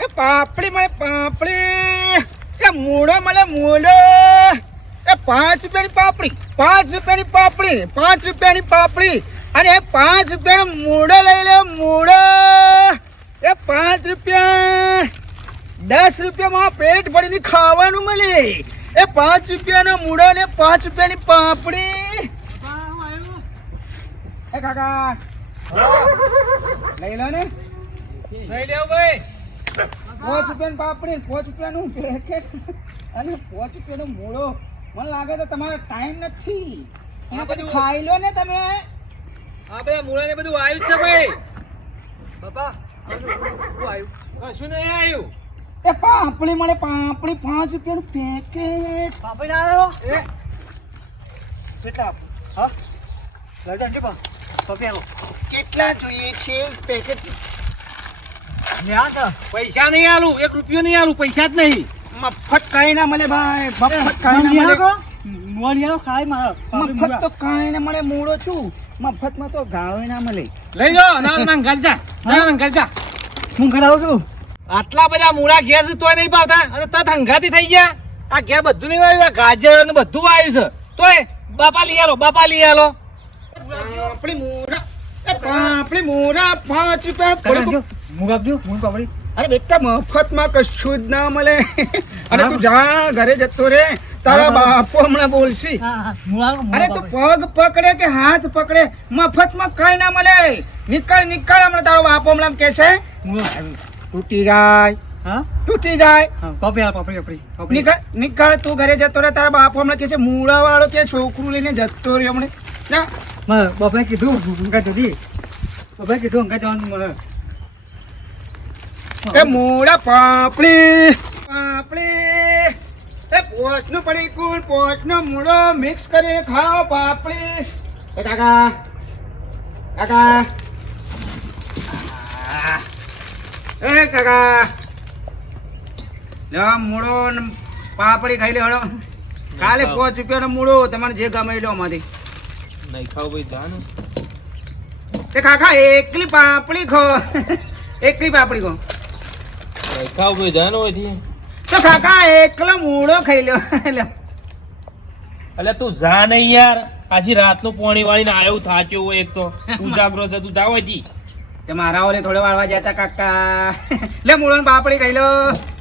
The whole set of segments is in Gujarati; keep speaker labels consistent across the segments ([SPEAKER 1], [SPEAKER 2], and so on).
[SPEAKER 1] એ પાપડી મળે પાપડી. એ મૂળો મળે મૂળો. એ પાંચ રૂપિયાની પાપડી, પાંચ રૂપિયાની પાપડી, પાંચ રૂપિયાની પાપડી. અને એ પાંચ રૂપિયાનો મૂળો લઈ લે, મૂળો. એ પાંચ રૂપિયા. દસ રૂપિયામાં પેટ ભરીને ખાવાનું મળે. એ પાંચ રૂપિયાનો મૂળો ને પાંચ રૂપિયાની પાપડી. એ કાકા. લઈ લો ને.
[SPEAKER 2] લઈ લેવ ભાઈ.
[SPEAKER 1] પાંચ રૂપિયાની પાપડી પાંચ રૂપિયાનું પેકેટ અને પાંચ રૂપિયાનો મૂળો. મને લાગે તો તમારો ટાઈમ નથી. એના પછી ખાઈ લો ને તમે.
[SPEAKER 2] હા બધા મૂળા ને બધું આવ્યું છે ભાઈ. બાપા કશું નહીં આવ્યું
[SPEAKER 1] એ પાપડી મળે પાપડી પાંચ રૂપિયાનું પેકેટ
[SPEAKER 2] પાપડી ના આવ્યો
[SPEAKER 1] એ. કેટલા
[SPEAKER 2] હા? લઈ જાજો પા પપી આવો.
[SPEAKER 1] કેટલા જોઈએ છે પેકેટ
[SPEAKER 2] પૈસા નહીં આલું એક રૂપિયો નહીં આલું પૈસા જ નહીં.
[SPEAKER 1] મફત કાંઈ ના મળે ભાઈ મફત કાંઈ ના મળે. મફત તો કાંઈ ના મળે મૂળો છું. મફતમાં તો ગાળો ના મળે.
[SPEAKER 2] લઈ જાઓ ના ના ગાજા ના ના ગાજા હું કરાવું છું. આટલા બધા મૂળા ઘેર છે તોય નહીં ભાવતા? અને તત હંગાતી થઈ ગયા? આ ઘેર બધું નહીં વાવ્યું ગાજર ને બધું વાવ્યું છે. તોય બાપા લઈ આલો બાપા લઈ આલો.
[SPEAKER 1] આપણી મૂળા પાપડી મૂળા પાંચ રૂપિયા
[SPEAKER 2] મૂળ આપજો મૂળ પાપડી.
[SPEAKER 1] અરે બેટા મફતમાં કશું જ ના મળે. અને તું જા ઘરે જતો રે. તારા બાપો હમણાં બોલશી. અરે તું પગ પકડે કે હાથ પકડે? મફતમાં કઈ ના મળે. નીકળ નીકળ હમણાં તારો બાપો હમણાં કે છે. તૂટી જાય. હા? તૂટી જાય. નીકળ નીકળ તું ઘરે જતો રહે. તારા બાપો હમણાં કે છે મૂળા વાળો કે છોકરું લઈને જતો રહ્યો હમણાં. ના
[SPEAKER 2] બાપા કીધું અંકા જતી બાપા કીધું અંકા જવાનું મળે
[SPEAKER 1] એ મૂળા પાપડી પાપડી. એ પોચનું પડી કુલ પોચનો મૂળો મિક્સ કરી ખાઓ પાપડી. એ કાકા કાકા. એ કાકા. લો મૂળો ને પાપડી ખાઈ લે હળો કાલે પાંચ રૂપિયાનો મૂળો તમારે જે ગમે એ લો માંથી
[SPEAKER 2] નહીં ખાવ ભાઈ જાનું
[SPEAKER 1] એ કાકા એકલી પાપડી ખો. એકલી પાપડી ખો.
[SPEAKER 2] નહીં ખાવ ભાઈ જાનો હોય
[SPEAKER 1] તો કાકા એકલો મૂળો ખાઈ લ્યો.
[SPEAKER 2] એટલે તું જા નહીં યાર. આજી રાતનું પોણી વાળીને આવ્યો થાચ્યો હોય એક તો. ઉજાગરો છે તું જાવ હતી
[SPEAKER 1] તે મારા ઓલે થોડો વાળવા જતા કાકા. લે મૂળો ને પાપડી ખાઈ લો.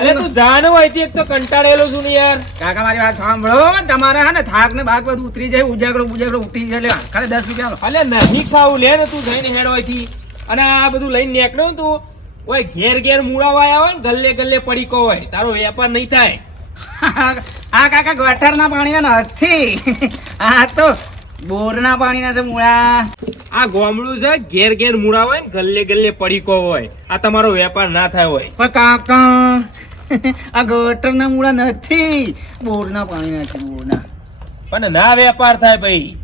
[SPEAKER 2] અરે તું જા ને હોય એક તો કંટાળેલો છું ને યાર.
[SPEAKER 1] કાકા મારી વાત સાંભળો. તમારે હા ને થાક ને ભાગ બધું ઉતરી જાય ઉજાગરો ઉજાગરો ઉઠી જાય. લે ખાલી દસ રૂપિયા.
[SPEAKER 2] અલે નહીં ખાવું લે ને તું જઈને હેડ હોયથી. અને આ બધું લઈને નીકળ્યો તું. ઓય ઘેર ઘેર મૂળાવાય આવે ને ગલ્લે ગલ્લે પડીકો હોય. તારો વેપાર નહીં થાય.
[SPEAKER 1] આ કાકા ગટરના પાણી નથી આ તો બોરના પાણીના છે મૂળા.
[SPEAKER 2] આ ગોમડું છે ઘેર ઘેર મૂળા હોય ને ગલ્લે ગલ્લે પડીકો હોય. આ તમારો વેપાર ના થાય હોય.
[SPEAKER 1] પણ કાકા આ ગટરના મૂળા નથી. બોરના પાણીના છે બોરના.
[SPEAKER 2] પણ ના વેપાર થાય ભાઈ.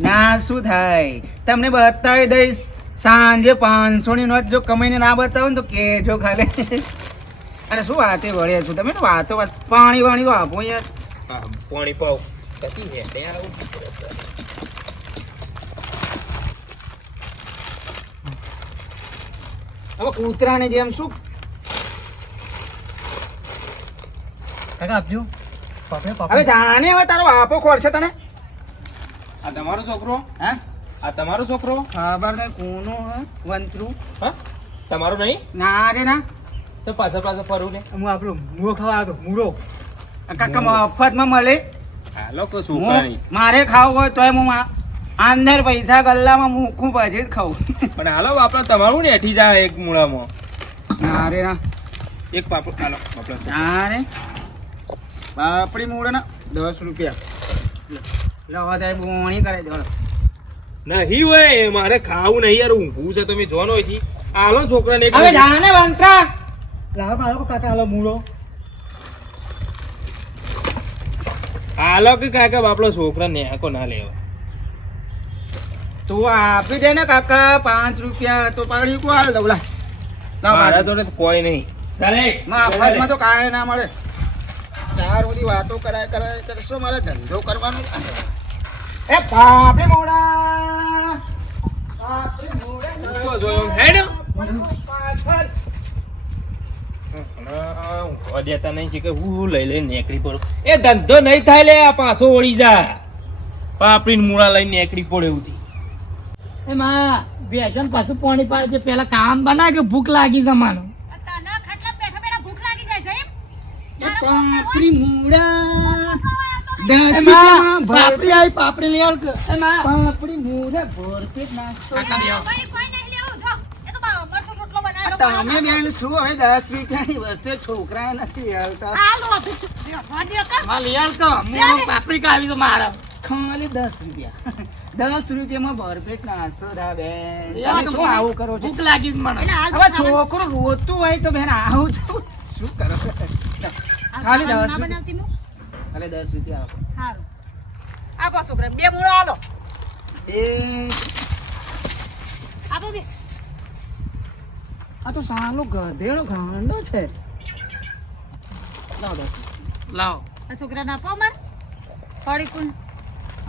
[SPEAKER 1] ના શું થાય? તમને બતાવી દઈશ. સાંજે પાંચસો ની નોટ જો કમાઈને ના બતાવો ને તો કેજો ખાલી. અને શું વાતે વળ્યા છો? તમે વાતો વાત પાણી વાણી તો આપો યાર.
[SPEAKER 2] પાણી પાવ. કતી હે તે
[SPEAKER 1] હવે કૂતરાને જેમ શું?
[SPEAKER 2] કાકા આપજો.
[SPEAKER 1] હવે જાણે હવે તારો આપો ખોરશે તને.
[SPEAKER 2] આ તમારો છોકરો?
[SPEAKER 1] હા?
[SPEAKER 2] આ તમારો છોકરો?
[SPEAKER 1] ખબર નહીં કોનો હે? વંતરું
[SPEAKER 2] હા? તમારો નહીં?
[SPEAKER 1] ના રે ના.
[SPEAKER 2] તો પાછળ પાછળ ફરું ને
[SPEAKER 3] હું આપણો મૂળો ખાવા હતો મૂળો.
[SPEAKER 1] કાકા મફતમાં મળે.
[SPEAKER 2] હાલો કશું
[SPEAKER 1] હું મારે ખાવું હોય તોય હું અંદર પૈસા ગલ્લામાં મૂકું પછી જ ખાઉં.
[SPEAKER 2] પણ હાલો બાપડા તમારું ને એઠી જાય એક મૂળામાં.
[SPEAKER 1] ના રે ના.
[SPEAKER 2] એક પાપડ હાલો બાપડા
[SPEAKER 1] ના રે. પાપડી મૂળે ના દસ રૂપિયા. રવા થાય બોણી કરે દો
[SPEAKER 2] નહીં હોય મારે ખાવું નહીં યાર ઊંઘું છે તમે જોનો અહીંથી હાલો છોકરાને એક
[SPEAKER 1] હવે જાને વંતરા
[SPEAKER 3] લાવો કાલો કાકા હાલો મૂળો.
[SPEAKER 2] હાલો કે કાકા બાપડો છોકરા નેકો ના લેવા.
[SPEAKER 1] તું આપી દે ને કાકા પાંચ રૂપિયા તો પાડી કો હાલ દઉં લા
[SPEAKER 2] મારા. જોડે તો કોઈ નહીં.
[SPEAKER 1] મફતમાં તો કાંઈ ના મળે. ચાર બધી વાતો કરાય કરાય કરશો મારે ધંધો કરવાનો એ મોડા. મોડા.
[SPEAKER 2] હેડ.
[SPEAKER 1] પાછળ.
[SPEAKER 2] દેતા નહીં છે કે હું લઈ લઈ નેકડી પડું. એ ધંધો નહીં થાય લે આ પાછો વળી જા. પાપડીને મૂળા લઈને નેકડી પડે એવું થી.
[SPEAKER 4] એમાં બેસન પાછું પાણી પાડે છે. પેલા કામ બનાવે કે ભૂખ લાગી જમાનું. માનો
[SPEAKER 5] તને ખાટલા બેઠા બેઠા ભૂખ લાગી જાય છે એમ?
[SPEAKER 1] એ પાપડી
[SPEAKER 4] એમાં પાપડી આવી પાપડી લઈ આવ કે.
[SPEAKER 1] પાપડી મોડા ભરપેટ નાસ્તો.
[SPEAKER 5] ભાઈ કોઈ નહીં લેવું જો. એ તો બા- મરચું રોટલો
[SPEAKER 1] આ
[SPEAKER 5] બનાવેલો
[SPEAKER 1] તમે બેન શું હવે દસ રૂપિયાની વસ્તુ? છોકરા નથી આવતા
[SPEAKER 4] મૂળો પાપડી કાવી તો મારા.
[SPEAKER 1] ખાલી દસ રૂપિયા. દસ રૂપિયામાં ભરપેટ નાસ્તો થાય બેન. તમે શું આવું કરો છો?
[SPEAKER 4] ભૂખ લાગી મને.
[SPEAKER 1] હવે છોકરો રોતું હોય તો બેન આવું છું શું કરો? ખાલી દસ રૂપિયા. ખાલી દસ રૂપિયા આપો.
[SPEAKER 5] હારું. આપો છોકરા બે મૂળો આલો.
[SPEAKER 1] એ
[SPEAKER 5] આપો બે
[SPEAKER 1] આ તો સાલો ગધેડો ગાંડો છે. લાવો દસ.
[SPEAKER 4] લાવો.
[SPEAKER 5] આ છોકરાને આપો અમાર. પડી કુન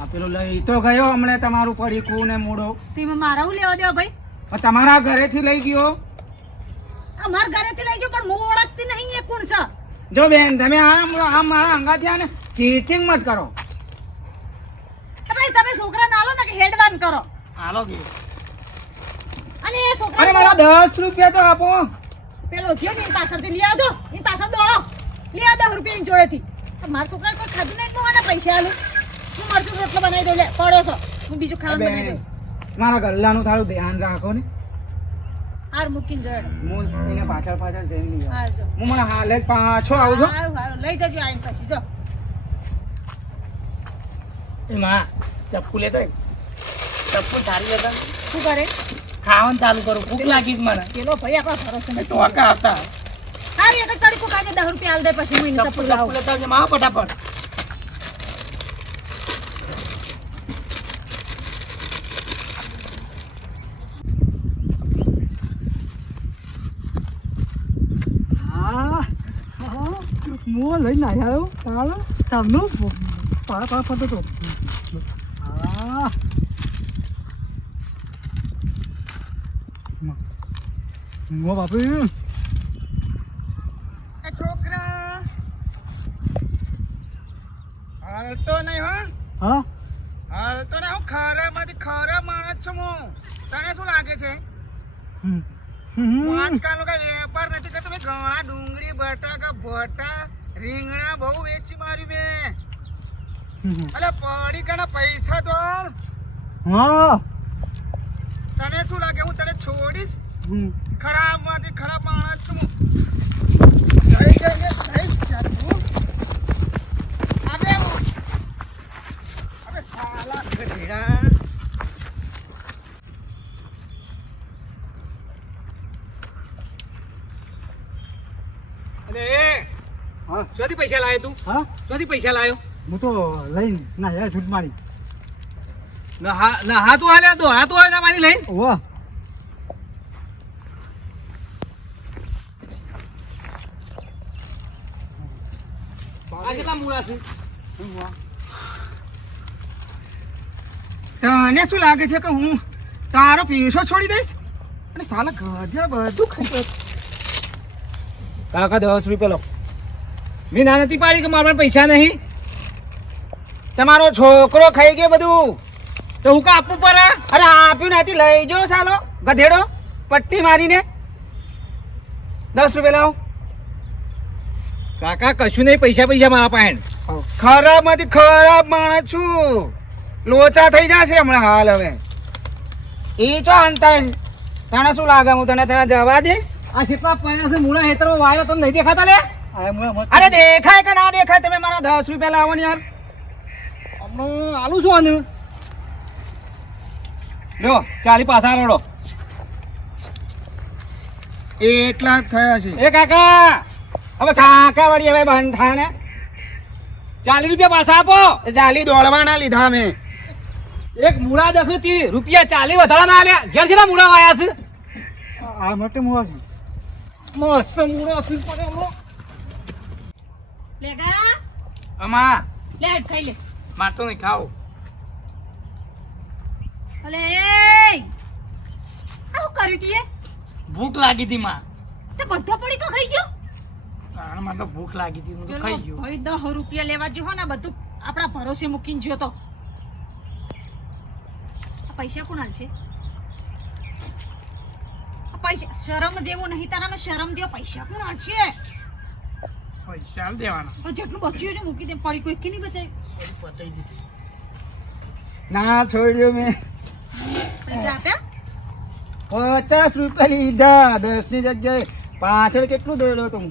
[SPEAKER 1] આ પેલો લઈ. તો ગયો હમણે તમારું પડીકું ને મૂળો
[SPEAKER 5] તેમાં મારા હું લેવા દેવા ભાઈ?
[SPEAKER 1] તમારા ઘરેથી લઈ ગયો?
[SPEAKER 5] અમાર ઘરેથી લઈ જાઓ પણ હું ઓળખતી નહીં એ કોણ છે?
[SPEAKER 1] જો બેન તમે આમ આમ મારા અંગાથી આને ચીટિંગ મત કરો.
[SPEAKER 5] ભાઈ તમે છોકરાને આલો ને કે હેડવાન કરો.
[SPEAKER 4] હાલો કે
[SPEAKER 5] અને એ
[SPEAKER 1] અરે મારા દસ રૂપિયા તો આપો.
[SPEAKER 5] પેલો થયો ને પાછળથી. લઈ આવજો એની પાછળ દોડો. લઈ આવ દસ રૂપિયા એની જોડેથી. મારા છોકરા કોઈ ખાધું નહીં તો પૈસા આલું? હું મરચું રોટલો બનાવી દઉં લે પડો છો. હું બીજું ખાવાનું બનાવી
[SPEAKER 1] બેન
[SPEAKER 5] દઉં.
[SPEAKER 1] મારા ગલ્લાનું થાળું ધ્યાન રાખો ને.
[SPEAKER 5] હાર મૂકીને જડ.
[SPEAKER 1] હું એને પાછળ પાછળ જઈને લઈ આવું.
[SPEAKER 5] હાર જો.
[SPEAKER 1] હું મને હાલે જ પાછો આવું છું?
[SPEAKER 5] હારું હારું. લઈ જજો આઈને પછી જો.
[SPEAKER 4] એમાં ચપ્પુ લેતો ચપ્પુ ધારી લેતા
[SPEAKER 5] શું કરે?
[SPEAKER 4] ખાવાનું ચાલુ કરું. ભૂખ લાગી જ મને.
[SPEAKER 5] પેલો ભાઈ આપણા ભરોસે
[SPEAKER 4] એ
[SPEAKER 5] નથી.
[SPEAKER 4] તો આકા હતા.
[SPEAKER 5] હારી એક જ તરીકો કાઢે દસ રૂપિયા આલ દે પછી હું એને
[SPEAKER 4] ચપ્પુ
[SPEAKER 5] ચપ્પુ
[SPEAKER 4] લેતા આવજે. માં ફટાફટ
[SPEAKER 3] હા હા મો લઈને આવ્યો ચાલો સામનો પાડા phá phá તો હા મો બાપુ
[SPEAKER 1] એ છોકરા હાલતો નહીં હો
[SPEAKER 3] હા
[SPEAKER 1] હાલતો નહીં હું ખરાબમાંથી ખરાબ માણસ છું હું તને શું લાગે છે. હું કઈ વેપાર નથી કરતો ઘણા ડુંગળી બટાકા ભટા રીંગણા બહુ વેચી મારી મેં. અલે પડી કાના પૈસા તો.
[SPEAKER 3] હા
[SPEAKER 1] તને શું લાગે હું તને છોડીશ.
[SPEAKER 3] ખરાબમાંથી
[SPEAKER 1] ખરાબ માણસ છું જઈ જઈને જઈશ ક્યારે હું? અબે અબે સાલા ગધેડા.
[SPEAKER 2] અલે એ શોથી પૈસા લાયો તું?
[SPEAKER 3] હા?
[SPEAKER 2] ચોથી પૈસા લાયો?
[SPEAKER 3] હું તો લઈને ના યાર છૂટ મારી.
[SPEAKER 2] ના હા તું હાલ્યા તો હા તું હાલ્યા મારી લઈને.
[SPEAKER 3] ઓવા
[SPEAKER 2] આ કેટલા મૂળા છે?
[SPEAKER 1] તને શું લાગે છે કે હું તારો પીસો છોડી દઈશ? અને સાલા ગધેડા બધું ખાઈ
[SPEAKER 2] કાકા દસ રૂપિયા લો. મેં ના નથી પાડી કે મારા પાસે પૈસા નહીં.
[SPEAKER 1] તમારો છોકરો ખાઈ ગયો બધું.
[SPEAKER 2] તો હું કા આપવું પડે
[SPEAKER 1] અરે આપ્યું નથી. લઈ જો સાલો. ગધેડો પટ્ટી મારીને. દસ રૂપિયા લાવો.
[SPEAKER 2] કાકા કશું નહીં. પૈસા પૈસા મારા પાસે.
[SPEAKER 1] ખરાબમાંથી ખરાબ માણસ છું. લોચા થઈ જશે હમણાં હાલ હવે. એ ચો અંતા તને શું લાગે? હું તને ત્યાં જવા દઈશ?
[SPEAKER 2] આ કેટલા પડ્યા છે? મૂળા હેતરો વાયો તને નહીં દેખાતા લે?
[SPEAKER 1] અરે દેખાય કે ના દેખાય? તમે મારા દસ રૂપિયા લાવો ને યાર.
[SPEAKER 2] હમણાં આલું છું આનું? લ્યો ચાલી પાછા રડો.
[SPEAKER 1] એટલા જ થયા છે.
[SPEAKER 2] એ કાકા!
[SPEAKER 1] હવે કાકા વળી હવે બંધ થાય ને.
[SPEAKER 2] ચાલીસ રૂપિયા પાછા આપો.
[SPEAKER 1] ચાલી દોડવાના લીધા મેં
[SPEAKER 2] એક મૂળા દખતી રૂપિયા ચાલી વધારા ના આવ્યા ઘેર છે મૂળા વાયા છે?
[SPEAKER 3] આ માટે મૂળા છે
[SPEAKER 2] મસ્ત મૂળા છે પડે હમણાં.
[SPEAKER 5] લેગા.
[SPEAKER 1] અમા.
[SPEAKER 5] લે ખાઈ લે.
[SPEAKER 2] મારતો નહીં ખાવ.
[SPEAKER 5] અલે એ આ કર્યું તીએ
[SPEAKER 4] ભૂખ લાગી હતી માં.
[SPEAKER 5] તે બધા પડી તો ખાઈ ગયો?
[SPEAKER 4] કારણમાં તો ભૂખ લાગી હતી. હું તો ખાઈ ગયો.
[SPEAKER 5] ભાઈ દહ રૂપિયા લેવા જો ને બધું આપણા ભરોસે મૂકીને જો તો. આ પૈસા કોણ છે પૈસા શરમ જેવું નહીં તારામાં શરમ જેવો પૈસા કોણ હાલ છે
[SPEAKER 4] પૈસા આલ દેવાના.
[SPEAKER 5] જેટલું બચ્યું ને મૂકી દે. પડી કોઈ કે નહીં બચાય.
[SPEAKER 4] પતાઈ દીધી
[SPEAKER 1] ના છોડ્યો મેં.
[SPEAKER 5] પૈસા આપ્યા?
[SPEAKER 1] પચાસ રૂપિયા લીધા. દસની જગ્યાએ પાછળ કેટલું દોડ્યો તું?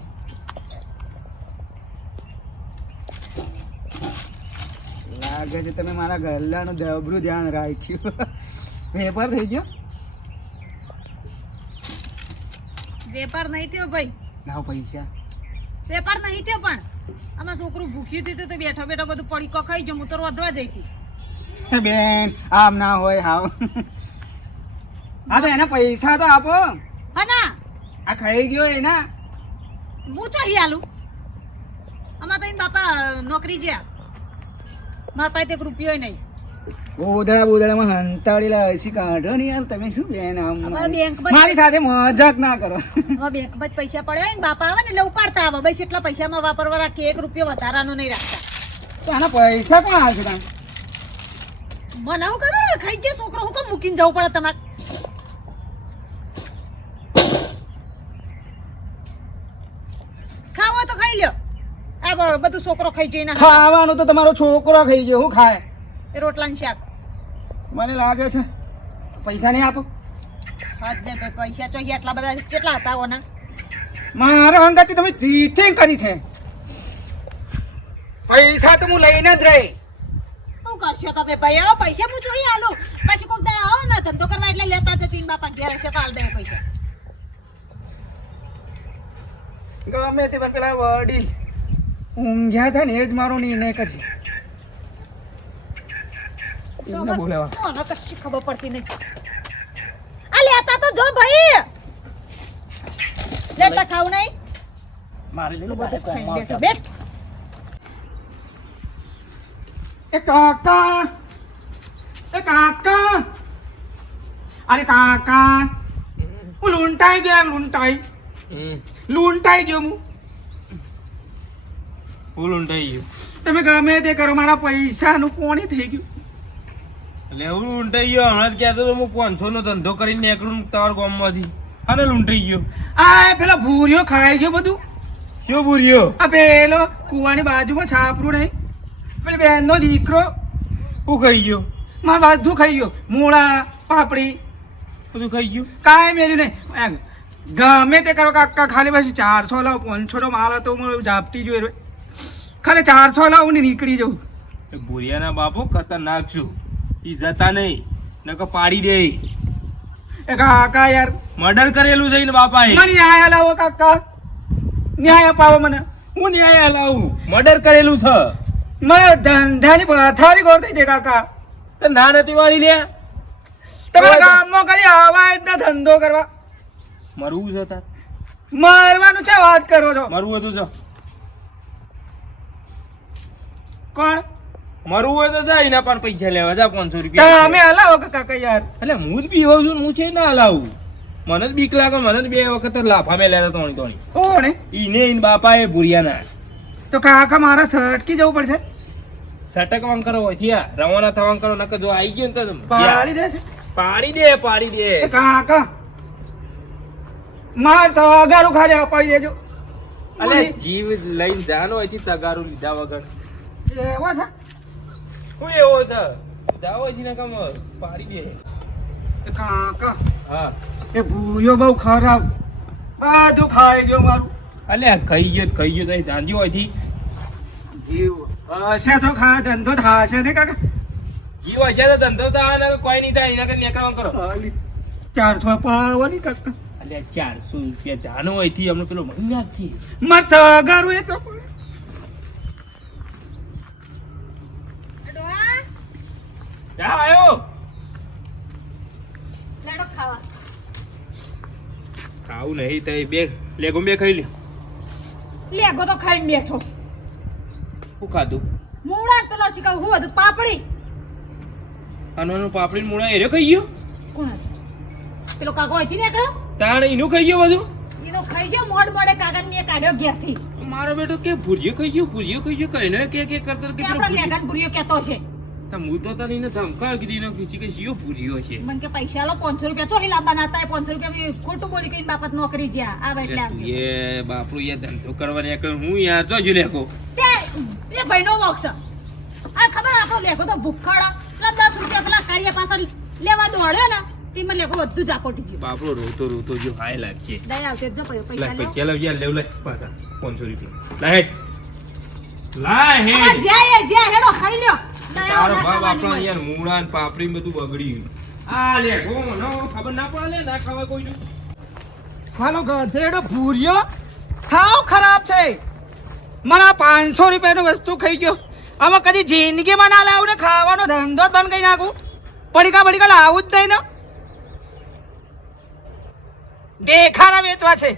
[SPEAKER 1] લાગે છે તમે મારા ગલ્લાનું દબરું ધ્યાન રાખ્યું. વેપાર થઈ ગયો?
[SPEAKER 5] વેપાર નહીં થયો ભાઈ.
[SPEAKER 1] ના પૈસા.
[SPEAKER 5] વેપાર નહીં થયો પણ આમાં છોકરું ભૂખ્યું હતું તો બેઠો બેઠો બધું પડી ખાઈ ગયો હું તો વધવા જઈ હતી.
[SPEAKER 1] બેન આમ ના હોય હાવ. હા તો એના પૈસા તો આપો.
[SPEAKER 5] હા ના
[SPEAKER 1] આ ખાઈ ગયો એના.
[SPEAKER 5] હું ચાહી આલું? આમાં તો બાપા નોકરી જ્યાં. મારા પાસે તો એક રૂપિયો નહીં.
[SPEAKER 1] ઉદળા બુદળામાં હંતાડેલા હસી કાઢો ને યાર તમે શું બેન આમ? મારી સાથે મજાક ના કરો.
[SPEAKER 5] હવે બેંકમાં જ પૈસા પડ્યા ને બાપા આવે ને એટલે ઉપાડતા આવે. બસ એટલા પૈસામાં વાપરવા રાખીએ એક રૂપિયો વધારાનો નહીં રાખતા.
[SPEAKER 1] તો આના પૈસા કોણ આવશે તમે
[SPEAKER 5] મને હું ને ખાઈ જે છોકરો હું કેમ મૂકીને જવું પડે તમારે? ખાવો તો ખાઈ લ્યો. આ બધું છોકરો ખાઈ જઈને
[SPEAKER 1] ખાવાનું તો તમારો છોકરો ખાઈ ગયો હું ખાય?
[SPEAKER 5] એ ને શાક.
[SPEAKER 1] મને લાગે છે. પૈસા નહીં આપો.
[SPEAKER 5] હાથ દે ભાઈ પૈસા જોઈએ એટલા બધા કેટલા હતા ઓના?
[SPEAKER 1] મારા અંગાથી તમે ચીટિંગ કરી છે. પૈસા તો હું લઈને જ રહી.
[SPEAKER 5] શું કરશો તમે ભાઈ? હવે પૈસા હું ચોરી આલું. પછી કોક દાડે આવો ને ધંધો કરવા એટલે લેતા છે ચીન બાપા ઘેર હશે તો આલ દે પૈસા.
[SPEAKER 1] ગમે તે પણ પેલા વડી ઊંઘ્યા હતા ને એ જ મારો નિર્ણય કરશે. એમને બોલાવા
[SPEAKER 5] મને કશી ખબર પડતી નહીં? આ લેતા તો જો ભાઈ! લેતા ખાવ નહીં?
[SPEAKER 4] મારે
[SPEAKER 5] બેઠ.
[SPEAKER 1] એ કાકા! એ કાકા! અરે કાકા! હું લૂંટાઈ ગયો એમ લૂંટાઈ. લૂંટાઈ ગયો હું.
[SPEAKER 2] લૂંટાઈ ગયું.
[SPEAKER 1] તમે ગમે તે કરો મારા પૈસાનું કોણી થઈ ગયું.
[SPEAKER 2] એટલે એવું ઊંટાઈ ગયો. હમણાં કહેતો તો હું પાંચસો નો ધંધો કરીને નીકળું તમારા ગામમાંથી. અને લૂંટાઈ ગયો.
[SPEAKER 1] આ પેલો ભૂરિયો ખાઈ ગયો બધું?
[SPEAKER 2] શું ભૂરિયો
[SPEAKER 1] આ પેલો કુવાની બાજુમાં છાપરું નહીં? પેલી બેનનો દીકરો?
[SPEAKER 2] હું ખાઈ ગયો.
[SPEAKER 1] મારા બધું ખાઈ ગયો. મૂળા પાપડી.
[SPEAKER 2] બધું ખાઈ ગયું.
[SPEAKER 1] કાંઈ મેળ્યું નહીં. ગમે તે કરો કાકા ખાલી પછી ચારસો લાવ પાંચસો નો માલ હતો હું ઝાપટી જોઈ ખાલી ચારસો લાવ ને નીકળી જવું
[SPEAKER 2] એ ભૂરિયાના બાપો ખતરનાક છું. ઈ જતા નહીં. નકો પાડી દે.
[SPEAKER 1] એ કાકા યાર.
[SPEAKER 2] મર્ડર કરેલું છે ને બાપાએ.
[SPEAKER 1] મને ન્યાય લાવો કાકા. ન્યાય પાવો મને.
[SPEAKER 2] હું ન્યાય હલાવું મર્ડર કરેલું છે.
[SPEAKER 1] મને ધંધાની પથારી ગોળ છે કાકા.
[SPEAKER 2] તો ના નથી વાળી લે
[SPEAKER 1] તમારા ગામમાં ખાલી આવા એટલા ધંધો કરવા.
[SPEAKER 2] મરવું છે તાર.
[SPEAKER 1] મરવાનું છે વાત કરો છો.
[SPEAKER 2] મરવું હતું છે
[SPEAKER 1] કોણ?
[SPEAKER 2] મરવું હોય તો જાય ના પણ પૈસા લેવા જા પાંચસો રૂપિયા
[SPEAKER 1] અમે હલાવો કે કાકા યાર?
[SPEAKER 2] એટલે હું જ બી હોઉં છું હું છે ના હલાવું. મને જ બીક લાગે મને બે વખત લાફા મેલ્યા લેતા તોણી તોણી.
[SPEAKER 1] કોણે
[SPEAKER 2] ઈને ઈન બાપા એ ભૂરિયાના
[SPEAKER 1] તો કાકા મારા સટકી જવું પડશે?
[SPEAKER 2] સટકવાન કરો હોય રવાના થવાં કરો નકર જો આવી ગયો ને તો
[SPEAKER 1] પાડી દેશે
[SPEAKER 2] પાડી દે પાડી દે.
[SPEAKER 1] કાકા માર તો અગારું ખાલી અપાવી દેજો.
[SPEAKER 2] અલે જીવ લઈને જાનો અહીંથી તગારું લીધા વગર.
[SPEAKER 1] એવો છે.
[SPEAKER 2] હું એવો છે? જાઓ કામ પાડી દે.
[SPEAKER 1] કાકા
[SPEAKER 2] હા.
[SPEAKER 1] એ ભૂયો બહુ ખરાબ. બધું ખાઈ ગયો મારું.
[SPEAKER 2] અલે ખાઈ ગયો ખાઈ ગયો
[SPEAKER 1] જીવ હશે તો ખા ધંધો થાશે ને કાકા?
[SPEAKER 2] જીવ હશે તો ધંધો આવે કોઈ નહીં થાય એના કરતા નીકળવાનું કરો.
[SPEAKER 1] ચારસો અપાવવાની કાકા.
[SPEAKER 2] અલે ચારસો રૂપિયા જાનો અહીંથી અમને પેલો મહિના આપીએ
[SPEAKER 1] માર એ તો
[SPEAKER 5] ડોહા,
[SPEAKER 2] જા આયો
[SPEAKER 5] લેડો ખાવા
[SPEAKER 2] ખાવું નહીં તો બે લેગો બે ખાઈ લે.
[SPEAKER 5] લેગો તો ખાઈને બેઠો.
[SPEAKER 2] શું ખાધું?
[SPEAKER 5] મૂળા પેલો શીખવ હું હતું? પાપડી?
[SPEAKER 2] આનો પાપડી મૂળા એરો ખાઈ ગયો?
[SPEAKER 5] કોણ પેલો કાકો અહીંથી નીકળ્યો?
[SPEAKER 2] તાણ એનું ખાઈ ગયો બધું?
[SPEAKER 5] એનો ખાઈ ગયો મોડ મોડે કાગળ મેં કાઢ્યો ઘેરથી.
[SPEAKER 2] મારો બેટો કે ભૂરિયો ખાઈ ગયો ભૂરિયો ખાઈ ગયો કઈ કે કે કરતો
[SPEAKER 5] કે
[SPEAKER 2] પેલો ભૂરિયો-
[SPEAKER 5] કહેતો છે.
[SPEAKER 2] હું તો તારી ને ધમકાવ કીધી કે શિયો ભૂરિયો છે.
[SPEAKER 5] મને કે પૈસા લો પાંચસો રૂપિયા ચોહી લાવવા નાતા પાંચસો રૂપિયા ખોટું બોલી કઈ બાપત નોકરી જ્યાં. આવે એટલે
[SPEAKER 2] એટલે
[SPEAKER 5] આવજો.
[SPEAKER 2] એ બાપડું યાર ધંધો કરવા ને હું યાર જો જ લેકો
[SPEAKER 5] તે એ ભાઈનો બોક્સ આ ખબર આપણો લેખો તો ભૂખડ પેલા દસ રૂપિયા પેલા કાળિયા પાછળ લેવા દોડ્યો ને તેમાં લેખો બધું જ આપોટી ગયું.
[SPEAKER 2] બાપડો રોતો રોતો જો હાય લાગશે.
[SPEAKER 5] દયા આવશે જો પૈસા લો
[SPEAKER 2] પૈસા લાવ યાર લેવ લે પાછા 500 રૂપિયા. લાય હેડ. લાય
[SPEAKER 5] જ્યાં જ્યાં હેડો ખાઈ લ્યો.
[SPEAKER 2] તારો બાપ આપણો યાર મૂળા ને પાપડી બધું બગડ્યું આ લે ગો નો ખબર ના પડે લે ના ખાવા કોઈ નું.
[SPEAKER 1] હાલો ગધેડો ભૂર્યો. સાવ ખરાબ છે. મારા પાંચસો રૂપિયાનું વસ્તુ ખાઈ ગયો. આમાં કદી જિંદગીમાં ના લાવું ને ખાવાનો ધંધો જ બંધ કરી નાખું. પડીકા પડીકા લાવું જ નહીં ને. દેખાડા વેચવા છે.